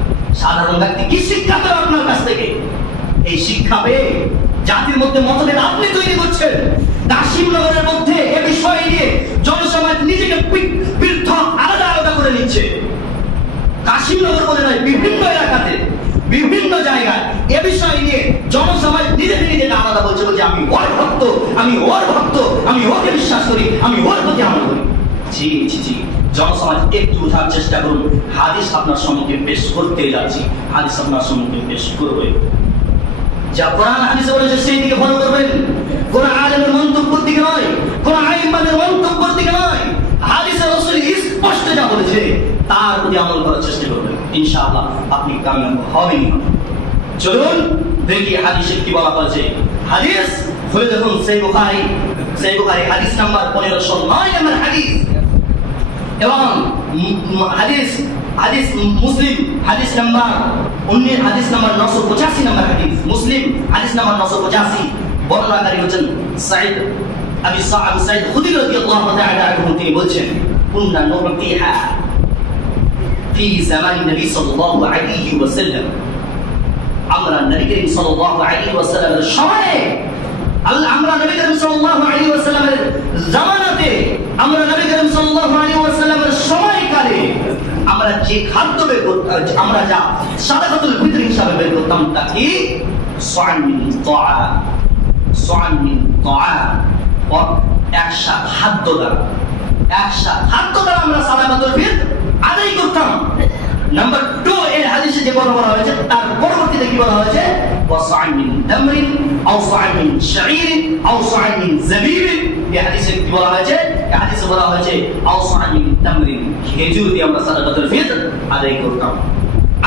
সাধারণ ব্যক্তি কি শিক্ষা পেল আপনার কাছ থেকে? এই শিক্ষা পেয়ে জাতির মধ্যে মতভেদ আপনি তৈরি করছেন। কাশিমনগরের মধ্যে এ বিষয় নিয়ে জনসমাজ নিজেকে পৃথক আলাদা আলাদা করে নিচ্ছে। কাশিমনগর বলে নয়, বিভিন্ন এলাকাতে বিভিন্ন জায়গায় এ বিষয় নিয়ে জনসমাজ নিজেকে নিজেকে আলাদা বলছে, বলছে আমি ওর ভক্ত, আমি ওর ভক্ত, আমি ওকে বিশ্বাস করি, আমি ওর প্রতি আমল করি। জি জি জি, জনসমাজ একটু উঠার চেষ্টা করুন। হাদিস আপনার সম্মুখে পেশ করতে যাচ্ছি, হাদিস আপনার সম্মুখে পেশ করবে, যা কোরআন হাদিসে বলেছে সেই দিকে ফলো করবেন। কোন আলেমের মন্তব্যের দিকে নয়, কোন আইম্মাদের মন্তব্যের দিকে নয়। হাদিসে রাসূল স্পষ্ট যা বলেছে তার প্রতি আমল করার চেষ্টা করবেন, ইনশাআল্লাহ আপনি কামিয়াব হবেনই। চলুন দেখি হাদিসে কি বলা হয়েছে। হাদিস খুলে দেখুন সহিহ বুখারী হাদিস নাম্বার 1509 নম্বর হাদিস, এবং হাদিস মুসলিম হাদিস নাম্বার 985 নম্বর হাদিস, মুসলিম হাদিস নাম্বার 985। বর্ণনাকারী হচ্ছেন আবু সাঈদ খুদরি রাদিয়াল্লাহু তাআলা আনহু, তিনি বলছেন কুননা নুতিহা ফি জামানি নবী সাল্লাল্লাহু আলাইহি ওয়াসাল্লাম, আমরা নবী করিম সাল্লাল্লাহু আলাইহি ওয়াসাল্লামের সময়ে, আমরা নবী করিম সাল্লাল্লাহু আলাইহি ওয়াসাল্লামের জামানাতে, আমরা নবী করিম সাল্লাল্লাহু আলাইহি ওয়াসাল্লামের সময়কালে আমরা যে খাদ্য বের করতাম, আমরা যা সাদাকাতুল ফিতর হিসাবে বের করতাম তা কি সা'ন মিন তা'আম, একশা খাদ্য দ্বারা আমরা সাদাকাতুল ফিতর আদায় করতাম। নাম্বার 2, এর হাদিসে যে বলা হয়েছে তার পরবর্তীতে কি বলা হয়েছে, ওয়াসা'ন মিন তামরিন আও সা'ন মিন শাঈরিন আও সা'ন মিন যাবিবিন। এই হাদিসে কি বলা হয়েছে? এই হাদিসে বলা হয়েছে আও সা'ন মিন তামরিন, খেজুর দিয়ে আমরা সাদাকাতুল ফিতর আদায় করতাম,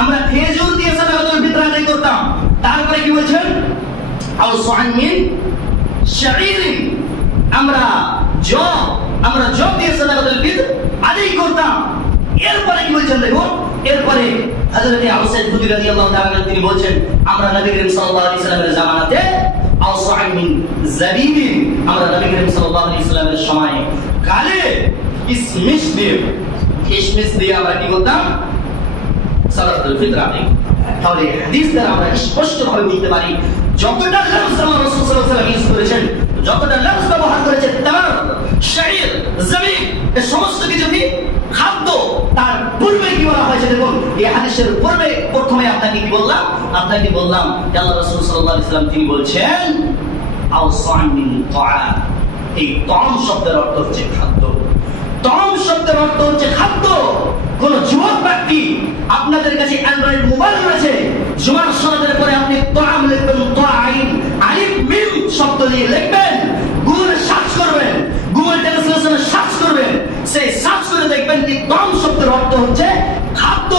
আমরা খেজুর দিয়ে সাদাকাতুল ফিতর আদায় করতাম। তারপরে কি বলছেন, আও সা'ন মিন শাঈরিন, আমরা জব দিয়ে সাদাকাতুল ফিতর আদায় করতাম। এরপরে কি বলছেন দেখুন, এরপরে হযরত আবু সাঈদ খুদরি রাদিয়াল্লাহু তাআলা তিনি বলছেন আমরা নবী করিম সাল্লাল্লাহু আলাইহি ওয়াসাল্লামের জামানাতে আও সা'ন মিন যাবিবিন, আমরা নবী করিম সাল্লাল্লাহু আলাইহি ওয়াসাল্লামের সময়ে কালে কিশমিশ দিয়ে আমরা কি করতাম, সাদাকাতুল ফিতর আদায় করতাম। তাহলে হাদিস দ্বারা আমরা স্পষ্টভাবে বুঝতে পারি যতটা লফজ রাসূল সাল্লাল্লাহু আলাইহি ওয়াসাল্লাম ইউজ করেছেন, যতটা লফজ ব্যবহার করেছেন তামার, শাঈর, যাবিব, এই সমস্ত কিছু কি খাদ্য। তার পূর্বে কি বলা হয়েছে দেখুন, এই হাদিসের পূর্বে প্রথমে আপনাকে বললাম যে আল্লাহ রাসূল সাল্লাল্লাহু আলাইহি ওয়াসাল্লাম তিনি বলছেন আও সা'ন মিন তা'আম। এই তা'আম শব্দের অর্থ হচ্ছে খাদ্য, তা'আম শব্দের অর্থ হচ্ছে খাদ্য। কোন যুবক ব্যক্তি, আপনাদের কাছে অ্যান্ড্রয়েড মোবাইল রয়েছে, জুমার সালাতের পরে আপনি তা'আম লিখবেন, তা'আইন আলিফ মিম শব্দ দিয়ে লিখবেন, গুগলে সার্চ করবেন, গুগল ট্রান্সলেশনে সার্চ করবেন, সেই সার্চ করে দেখবেন কি তা'আম শব্দের অর্থ হচ্ছে খাদ্য।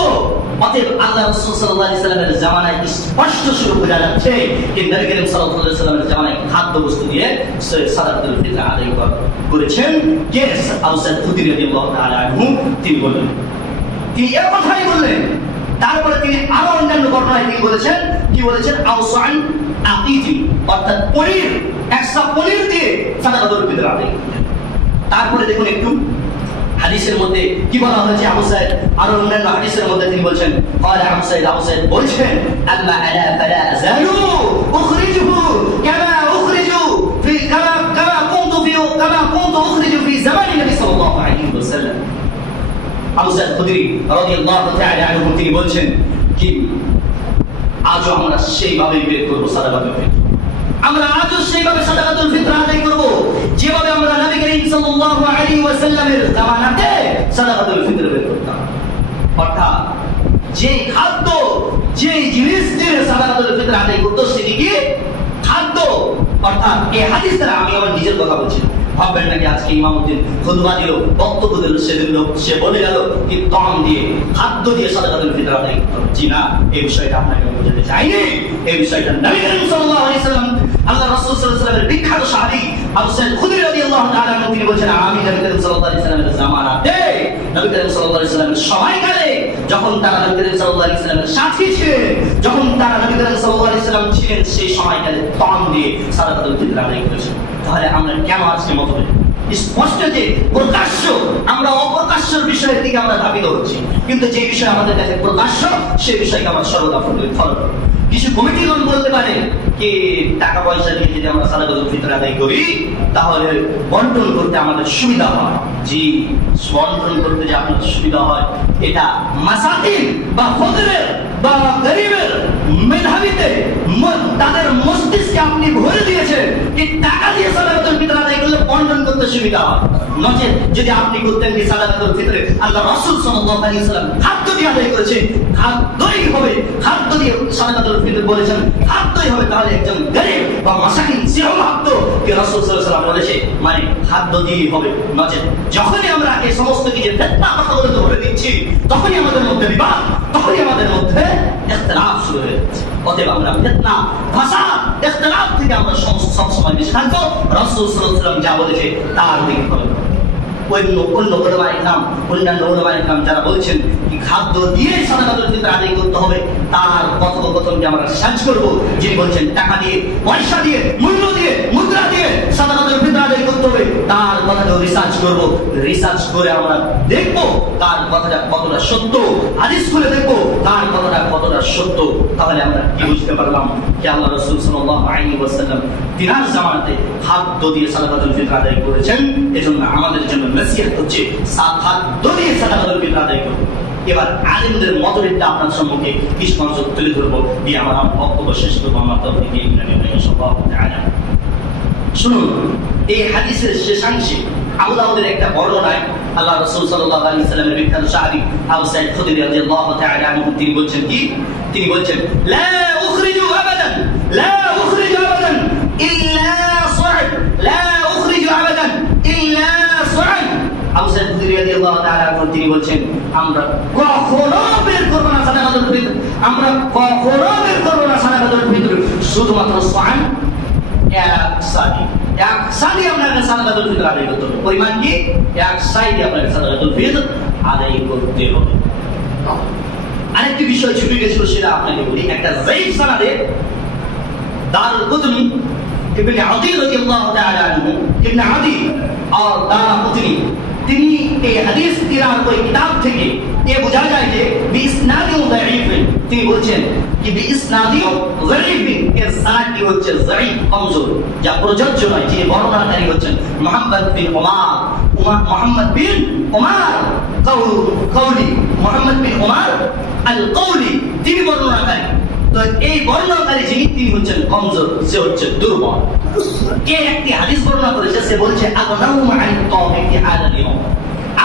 অতএব আল্লাহ রাসূল সাল্লাল্লাহু আলাইহি সাল্লামের জামানায় স্পষ্ট শুরু বোঝা যাচ্ছে যে নবী করিম সাল্লাল্লাহু আলাইহি সাল্লামের জামানায় খাদ্যবস্তু দিয়ে সাদাকাতুল ফিতর আদায় করেছেন। কে? আবু সাঈদ খুদরি রাদিয়াল্লাহু তাআলা আনহু তিনি বললেন, তিনি এর কথাই বললেন। তারপরে তিনি আরো অন্যান্য ঘটনায় তিনি বলেছেন, কি বলেছেন? আউসান আকিতি, অর্থাৎ পনির, এক্সট্রা পনির দিয়ে সাদাকাতুল ফিতর আদায় করতেন। তারপরে দেখুন একটু হাদিসের মধ্যে কি বলা হয়েছে। আবু সাঈদ আরো অন্যান্য হাদিসের মধ্যে তিনি বলছেন, আবু সাঈদ বলছেন, আল্লাহ আলা ফালা আযালু উখরিজুহু কামা উখরিজু ফি কামা কুনতু উখরিজু ফি জামানি নবী সাল্লাল্লাহু আলাইহি ওয়াসাল্লাম। আবু সাঈদ খুদরি রাদিয়াল্লাহু তাআলা আনহু তিনি বলছেন কি আজও আমরা সেইভাবে বের করব সাদাকাতুল ফিতর, আমরা আজও সেইভাবে সাদাকাতুল ফিতর আদায় করব যেভাবে আমরা নবী করিম সাল্লাল্লাহু আলাইহি ওয়াসাল্লামের জামানাতে সাদাকাতুল ফিতর বের করতাম। অর্থাৎ যে খাদ্য, যে জিনিস দিয়ে সাদাকাতুল ফিতর আদায় করতো সেটি কি? খাদ্য। অর্থাৎ এই হাদিস দ্বারা আমি আমার নিজের কথা বলছি, ভাববেন নাকি আজকে ইমামউদ্দিন খুতবা দিল, বক্তব্য দিল, সেদিন সে বলে গেল কি তম দিয়ে, খাদ্য দিয়ে সাদাকাতুল ফিতর আদায় করতে হবে। জি না, এই বিষয়টা আপনাকে বোঝাতে চাইনি। এই বিষয়টা নবী করিম সাল্লাল্লাহু আলাইহি ওয়াসাল্লাম, আল্লাহ রাসূল সাল্লাল্লাহু আলাইহি ওয়াসাল্লামের বিখ্যাত সাহাবী আবু সাঈদ খুদরি রাদিয়াল্লাহু তাআলা আনহু তিনি বলেছেন, আমি নবী করিম সাল্লাল্লাহু আলাইহি ওয়াসাল্লামের জামানাতে, নবী করিম সাল্লাল্লাহু আলাইহি ওয়াসাল্লামের সময়কালে, যখন তারা নবী করিম সাল্লাল্লাহু আলাইহি ওয়াসাল্লামের সাথী ছিলেন, যখন তারা নবী করিম সাল্লাল্লাহু আলাইহি ওয়াসাল্লাম ছিলেন, সেই সময়কালে তম দিয়ে সাদাকাতুল ফিতর আদায় করেছেন। তাহলে আমরা কেন আজকে মতভেদ? স্পষ্ট যে প্রকাশ্য, আমরা অপ্রকাশ্যের বিষয়ের দিকে আমরা ধাবিত হচ্ছি, কিন্তু যে বিষয় আমাদের কাছে প্রকাশ্য সেই বিষয়কে আমরা সর্বদা ফলো করি। কিছু কমিটিগণ বলতে পারে কি টাকা পয়সা দিয়ে যদি আমরা সাদাকাতুল ফিতর আদায় করি তাহলে বন্টন করতে আমাদের সুবিধা হয়। জি, বন্টন করতে যে আপনাদের সুবিধা হয়, এটা মাসাকিন বা ফকিরের বা গরিবের মেধাবীতে তাদের মস্তিষ্কে আপনি ভরে দিয়েছেন এই টাকা দিয়ে সাদাকাতুল ফিতর আদায় করলে বন্টন করতে সুবিধা হয়। নচেত যদি আপনি করতেন কি সাদাকাতুল ফিতরে আল্লাহ রাসূল সাল্লাল্লাহু আলাইহি ওয়াসাল্লাম খাদ্য দিয়ে আদায় করেছেন, খাদ্যই হবে, খাদ্য দিয়ে সাদাকাতুল ফিতর বলেছেন, খাদ্যই হবে, তাহলে একজন গরিব বা মাসাকিন সেও ভাবতো কি রাসূল সাল্লাল্লাহু আলাইহি ওয়াসাল্লাম বলেছে মানে খাদ্য দিয়েই হবে। নচেত যখনই আমরা এই সমস্ত কিছু ফিতনা কথাগুলো ধরে দিচ্ছি, তখনই আমাদের মধ্যে বিবাদ, তখনই আমাদের মধ্যে ইখতিলাফ শুরু হয়ে যাচ্ছে। অতএব আমরা ফিতনা, ফাসাদ, ইখতিলাফ থেকে আমরা সবসময় বেঁচে থাকবো। রাসূল সাল্লাল্লাহু আলাইহি ওয়াসাল্লাম যা বলেছে তার দিকে ফলো করবো। অন্যান্য উলামায়ে কেরাম যারা বলছেন কি খাদ্য দিয়ে সাদাকাতুল ফিতর আদায় করতে হবে, তার কথোপকথনকে আমরা রিসার্চ করবো। যিনি বলছেন টাকা দিয়ে, পয়সা দিয়ে, মূল্য দিয়ে, মুদ্রা দিয়ে সাদাকাতুল ফিতর আদায় করতে হবে, তার কথাটাও রিসার্চ করবো। রিসার্চ করে আমরা দেখবো তার কথাটা কতটা সত্য, হাদিস খুলে দেখবো তার কথাটা কতটা সত্য। তাহলে আমরা কি বুঝতে পারলাম কি আল্লাহ রাসূল সাল্লাল্লাহু আলাইহি ওয়াসাল্লাম তিনার জামানাতে খাদ্য দিয়ে সাদাকাতুল ফিতর আদায় করেছেন। এজন্য আমাদের জন্য নসিহত হচ্ছে খাদ্য দিয়ে সাদাকাতুল ফিতর আদায় করব। এবার আলেমদের মতভেদটা আপনার সম্মুখে বিস্ময় তুলে ধরবো, দিয়ে আমার বক্তব্য শেষ করবো। আমার তৌফিক ইনশাআল্লাহ তাআলা। শুনুন, এই হাদিসের শেষাংশে আবু দাউদের একটা বর্ণনায় আল্লাহ রাসূল সাল্লাল্লাহু আলাইহি ওয়াসাল্লামের বিখ্যাত সাহাবী আবু সাঈদ খুদরি রাদিয়াল্লাহু তাআলা আনহু তিনি বলছেন কি? তিনি বলছেন, লা উখরিজু আবাদান, লা উখরিজু আবাদান ইল্লা সা'দ, লা উখরিজু আবাদান ইল্লা সা'দ। আবু সাঈদ খুদরি রাদিয়াল্লাহু তাআলা আনহু তিনি বলছেন, আমরা কখনো বের করব না সাদাকাতুল ফিতর, আমরা কখনো বের করব না সাদাকাতুল ফিতর, শুধুমাত্র সা'দ, এক সাদি আপনাকে সাদাকাতুল ফিতর আদায় করতে হবে। পরিমাণ কি? এক সাইডে আপনাকে সাদাকাতুল ফিতর আদায় করতে হবে। আরেকটি বিষয় ছুটে গেছিল, সেটা আপনাকে বলি। একটা যায়ীফ সানাদে দারুল কুতুনি ইবনে আদি রাদিয়াল্লাহু তাআলা আনহু, ইবনে আদি আর দারুকুতনি তিনি এই হাদিস তিনার ওই কিতাব থেকে এ বোঝা যায় যে বিইসনাদিউ যায়ীফ, তিনি বলছেন কি বিইসনাদিউ যায়ীফ, এর সানাদটি হচ্ছে যায়ীফ, কমজোর, যা প্রযোজ্য নয়। যিনি বর্ণনাকারী হচ্ছেন মুহাম্মদ বিন উমার কাউলি, মুহাম্মদ বিন উমার আল কাউলি, তিনি বর্ণনাকারী। তো এই বর্ণনাকারী যিনি, তিনি হচ্ছেন কমজোর, সে হচ্ছে দুর্বল। কে একটি হাদিস বর্ণনা করেছে, সে বলছে আগনাহুম আনিত তাওফি ফি হাদাল ইয়াউম,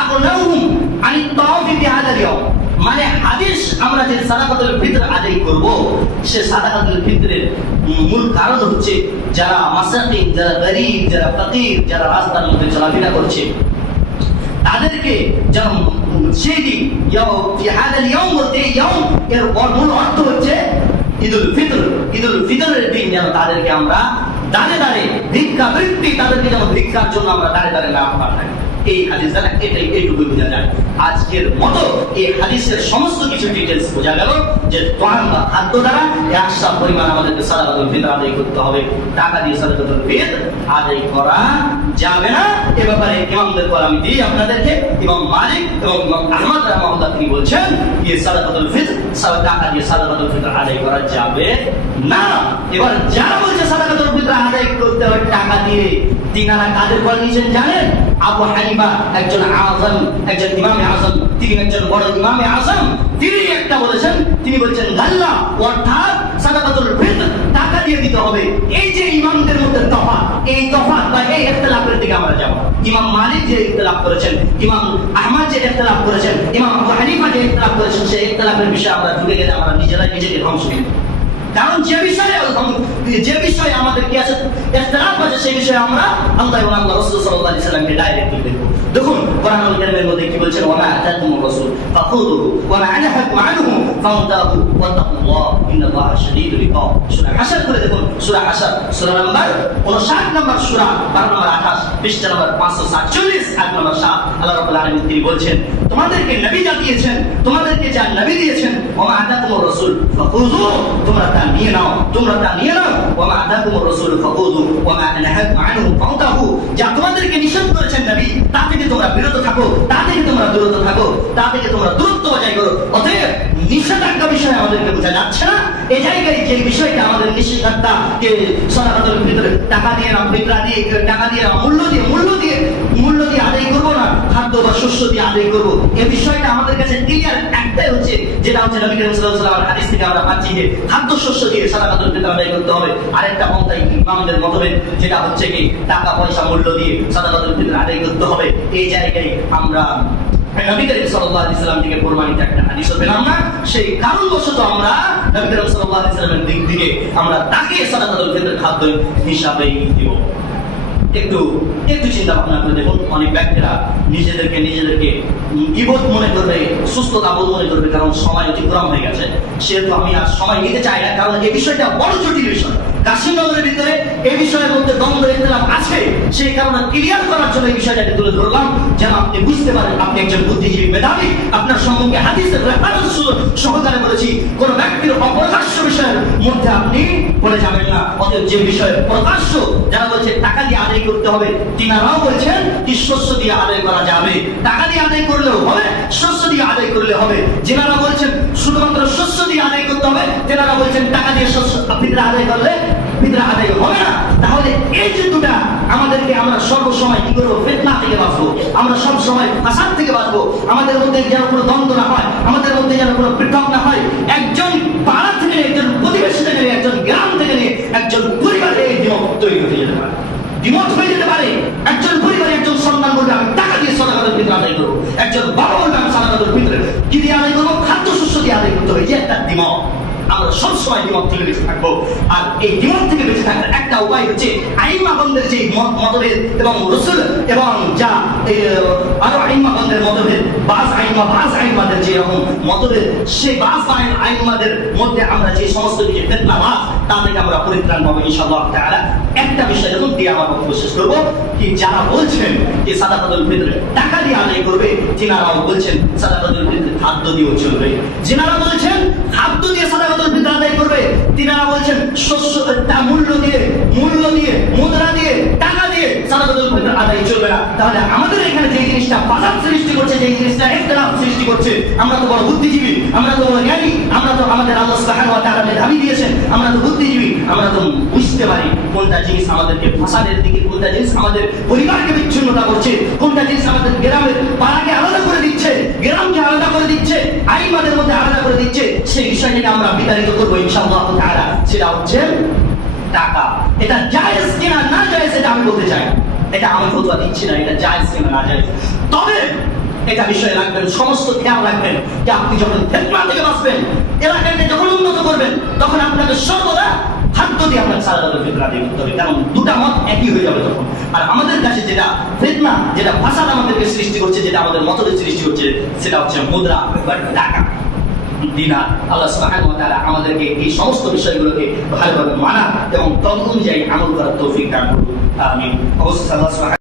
আগনাহুম আনিত তাওফি ফি হাদাল ইয়াউম, মানে হাদিস আমরা যে সাদাকাতুল ফিতর আদায় করব, সে সাদাকাতুল ফিতরের মূল কারণ হচ্ছে যারা মাসাকিন, যারা গরীব, যারা ফকির, যারা রাস্তার মধ্যে চলাফেরা করছে, তাদেরকে যেন সেই দিন ফি হাদাল ইয়াউম বলতে ইয়াউম এর মূল অর্থ হচ্ছে ঈদুল ফিতর। ঈদুল ফিতরের দিন যেন তাদেরকে আমরা দাঁড়ে দাঁড়ে ভিক্ষাবৃত্তি, তাদেরকে যেন ভিক্ষার জন্য আমরা দাঁড়ে দাঁড়ে না পাঠাই। এই হাদিস দ্বারা এইটুকু বোঝা যায়। আজকের মতো এই হাদিসের সমস্ত কিছু ডিটেলস বোঝা গেল যে তোয়াম বা খাদ্য দ্বারা একটা পরিমাণ আমাদেরকে সাদাকাতুল ফিতর আদায় করতে হবে। টাকা দিয়ে সাদাকাতুল ফিতর আদায় করা যাবে না। এ ব্যাপারে ইমামদের পর আমি দিই আপনাদেরকে। ইমাম মালিক এবং ইমাম আহমদ রাহমাহুল্লাহ তিনি বলছেন যে সাদাকাতুল ফিতর টাকা দিয়ে সাদাকাতুল ফিতর আদায় করা যাবে না। এবার যারা বলছে সাদাকাতুল ফিতর আদায় করতে হবে টাকা দিয়ে, তিনারা কাদের পর নিয়েছেন জানেন? আবু হানিফা একজন আযম, একজন ইমামে আযম, তিনি একজন বড় ইমামে আযম, তিনি একটা বলেছেন, তিনি বলছেন গাল্লা অর্থাৎ সাদাকাতুল ফিতর টাকা দিয়ে দিতে হবে। এই যে ইমামদের মধ্যে তফাৎ, এই তফাৎ বা এই ইখতিলাফের দিকে আমরা যাব। ইমাম মালিক যে ইখতিলাফ করেছেন, ইমাম আহমদ যে ইখতিলাফ করেছেন, ইমাম আবু হানিফা যে ইখতিলাফ করেছেন, সেই ইখতিলাফের বিষয়ে আমরা ঢুকে গেলে আমরা নিজেরাই নিজেকে ধ্বংস করি। কারণ যে বিষয়ে আমাদের কি আছে ইখতিলাফ আছে, সেই বিষয়ে আমরা আল্লাহ এবং আল্লাহ রাসূল সাল্লাল্লাহু আলাইহি সাল্লামকে ডাইরেক্টলি দেখব। দেখুন কোরআনুল কারীমের মধ্যে কি বলছেন? ওয়া মা আতাকুমুর রাসূল ফাখুযুহু ওয়া মা নাহাকুম আনহু ফান্তাহু ওয়াত্তাকুল্লাহ ইন্নাল্লাহা শাদীদুল ইকাব। সূরা হাশর করে দেখুন, সূরা হাশর সূরা নাম্বার 59 নম্বর সূরা 12 নম্বর 28 পৃষ্ঠা নম্বর 547 আয়াত নম্বর 7 আল্লাহ রাব্বুল আলামিন তিনি বলছেন তোমাদেরকে নবী দিয়েছেন, তোমাদেরকে যা নবী দিয়েছেন, ওয়া মা আতাকুমুর রাসূল ফাখুযুহু তোমরা তা নিয়ে নাও, তোমরা তা নিয়ে নাও, ওয়া মা আতাকুমুর রাসূল ফাখুযুহু ওয়া মা নাহাকুম আনহু ফান্তাহু যা তোমাদেরকে নিষেধ করেছেন নবী তা থেকে তোমরা বিরত থাকো, তা থেকে তোমরা দূরত থাকো, তা থেকে তোমরা দূরত্ব বজায় করো। অতএব নিষেধাজ্ঞা বিষয় আমাদেরকে বোঝা যাচ্ছে না। এই জায়গায় যে বিষয়টা আমাদের নিষেধাজ্ঞা যে সাদাকাতুল ফিতর টাকা দিয়ে না, ফিতরা দিয়ে, টাকা দিয়ে না, মূল্য দিয়ে আদায় করবো না, খাদ্য বা শস্য দিয়ে আদায় করবো, এই বিষয়টা আমাদের কাছে ক্লিয়ার একটাই হচ্ছে, যেটা হচ্ছে নবী করিম সাল্লাল্লাহু আলাইহি ওয়াসাল্লামের হাদিস থেকে আমরা পাচ্ছি যে খাদ্য শস্য দিয়ে সাদাকাতুল ফিতর আদায় করতে হবে। আরেকটা পন্থা ইমামদের মতভেদ, যেটা হচ্ছে কি টাকা পয়সা মূল্য দিয়ে সাদাকাতুল ফিতর আদায় করতে হবে। এই জায়গায় আমরা নবী করিম সাল্লাল্লাহু আলাইহি ওয়াসাল্লাম থেকে প্রমাণিত একটা হাদিসও পেলাম না। সেই কারণবশত আমরা নবী করিম সাল্লাল্লাহু আলাইহি ওয়াসাল্লামের দিক থেকে আমরা তাকে সাদাকাতুল ফিতর খাদ্য হিসাবেই দিব। একটু চিন্তা ভাবনা করে দেখুন, অনেক ব্যক্তিরা নিজেদেরকে ইবাদত মনে করবে, সুস্থতা বোধ মনে করবে, কারণ সময় অতিক্রম হয়ে গেছে। সেহেতু আমি আর সময় নিতে চাই না, কারণ এই বিষয়টা বড় জটিল বিষয়। কাশিমনগরের ভিতরে এই বিষয়ের মধ্যে দ্বন্দ্ব ইখতিলাফ আছে, সেই কারণে ক্লিয়ার করার জন্য এই বিষয়টাকে তুলে ধরলাম, যেন আপনি বুঝতে পারেন আপনি একজন বুদ্ধিজীবী মেধাবী। আপনার সম্মুখে হাদিসের রেফারেন্স সহকারে বলেছি, কোন ব্যক্তির অপ্রকাশ্য বিষয়ের মধ্যে আপনি পড়ে যাবেন না। অতএব যে বিষয়ে প্রকাশ্য, যারা বলছে টাকা দিয়ে আদায় করতে হবে, তিনারাও বলছেন কি শস্য দিয়ে আদায় করা যাবে, টাকা দিয়ে আদায় করলেও হবে, শস্য দিয়ে আদায় করলে হবে। যিনারা বলছেন শুধুমাত্র শস্য দিয়ে আদায় করতে হবে, তেনারা বলছেন টাকা দিয়ে শস্য ফিতরা আদায় করলে ফিতরা আদায় হবে না। তাহলে এই যে দুটা আমাদেরকে, আমরা সর্বসময় কি করবো? ফিতনা থেকে বাঁচবো, আমরা সব সময় ফাসাদ থেকে বাঁচবো। আমাদের মধ্যে যেন কোনো দ্বন্দ্ব না হয়, আমাদের মধ্যে যেন কোনো পৃথক না হয়। একজন পাড়া থেকে নিয়ে, একজন প্রতিবেশী থেকে নিয়ে, একজন গ্রাম থেকে নিয়ে, একজন পরিবারে এই দ্বিমত তৈরি হয়ে যেতে পারে, দ্বিমত হয়ে যেতে পারে। একজন পরিবারে একজন সন্তান বলবে আমি টাকা দিয়ে সাদাকাতুল ফিতর আদায় করবো, একজন বাবা বলবে আমি সাদাকাতুল ফিতর কি দিয়ে আদায় করবো? খাদ্য শস্য দিয়ে আদায় করতে হবে। যে একটা দ্বিমত, আমরা সবসময় দ্বিমত থেকে বেঁচে থাকবো। আর এই দ্বিমত থেকে বেঁচে থাকার একটা উপায় হচ্ছে আইম্মাগণদের যে মতভেদ এবং রাসূল এবং যা আরো আইম্মাগণদের মতভেদ, বাজ আইম্মাদের যে রকম মতভেদ, সেই বাজ আইম্মাদের মধ্যে আমরা যে সমস্ত কিছু ফিতনাবাজ, তা থেকে আমরা পরিত্রাণ পাবো ইনশাআল্লাহ তাআলা। একটা বিষয় যখন দিয়ে আমার বক্তব্য শেষ করবো, কি যারা বলছেন যে সাদাকাতুল ফিতর টাকা দিয়ে আদায় করবে, যিনারাও বলছেন সাদাকাতুল ফিতর খাদ্য দিয়েও চলবে। যিনারা বলছেন খাদ্য দিয়ে সাদাকাতুল ফিতর আদায় করবে, তিনারা বলছেন শস্য মূল্য দিয়ে, মুদ্রা দিয়ে, টাকা দিয়ে সাদাকাতুল ফিতর আদায় চলবে না। তাহলে আমাদের এখানে যে জিনিসটা ফাসাদ সৃষ্টি করছে, যে জিনিসটা ইখতিলাফ সৃষ্টি করছে, আমরা তো বড় বুদ্ধিজীবী, আমরা তো বড় জ্ঞানী, আমরা তো আমাদের আল্লাহ সুবহানাহু ওয়া তাআলা মেধাবী দিয়েছেন, আমরা তো বুদ্ধিজীবী, আমরা তো বুঝতে পারি কোনটা জিনিস আমাদেরকে ফাসাদের দিকে, কোনটা জিনিস আমাদের পরিবারকে বিচ্ছিন্নতা করছে, কোনটা জিনিস আমাদের গ্রামের পাড়াকে আলাদা করে দিচ্ছে, গ্রামকে আলাদা করে দিচ্ছে, আইমাদের মধ্যে আলাদা করে দিচ্ছে। সেই বিষয়টাকে আমরা বিতাড়িত করবো ইনশাআল্লাহ তাআলা। সেটা হচ্ছে টাকা। এটা জায়েজ কিনা না জায়েজ এটা আমি বলতে চাই, এটা আমি ফতোয়া দিচ্ছি না, এটা জায়েজ কিনা না জায়েজ। তবে এটা বিষয় রাখবেন, সমস্ত খেয়াল রাখবেন যে আপনি যখন ফিতনা থেকে বাঁচবেন, এলাকাকে যখন উন্নত করবেন, তখন আপনাকে সর্বদা খাদ্য দিয়ে আপনার ফাসাদাতুল ফিতনা দিয়ে করতে হবে, কারণ দুটা মত একই হয়ে যাবে তখন। আর আমাদের কাছে যেটা ফিতনা, যেটা ফাসাদ আমাদেরকে সৃষ্টি করছে, যেটা আমাদের মতভেদ সৃষ্টি করছে, সেটা হচ্ছে মুদ্রা বা টাকা, দিনার। আল্লাহ সুবহানাহু ওয়া তাআলা আমাদেরকে এই সমস্ত বিষয়গুলোকে ভালোভাবে মানা এবং তদ অনুযায়ী আমল করার তৌফিক দান করুন। আমিন। অবশ্যই আল্লাহ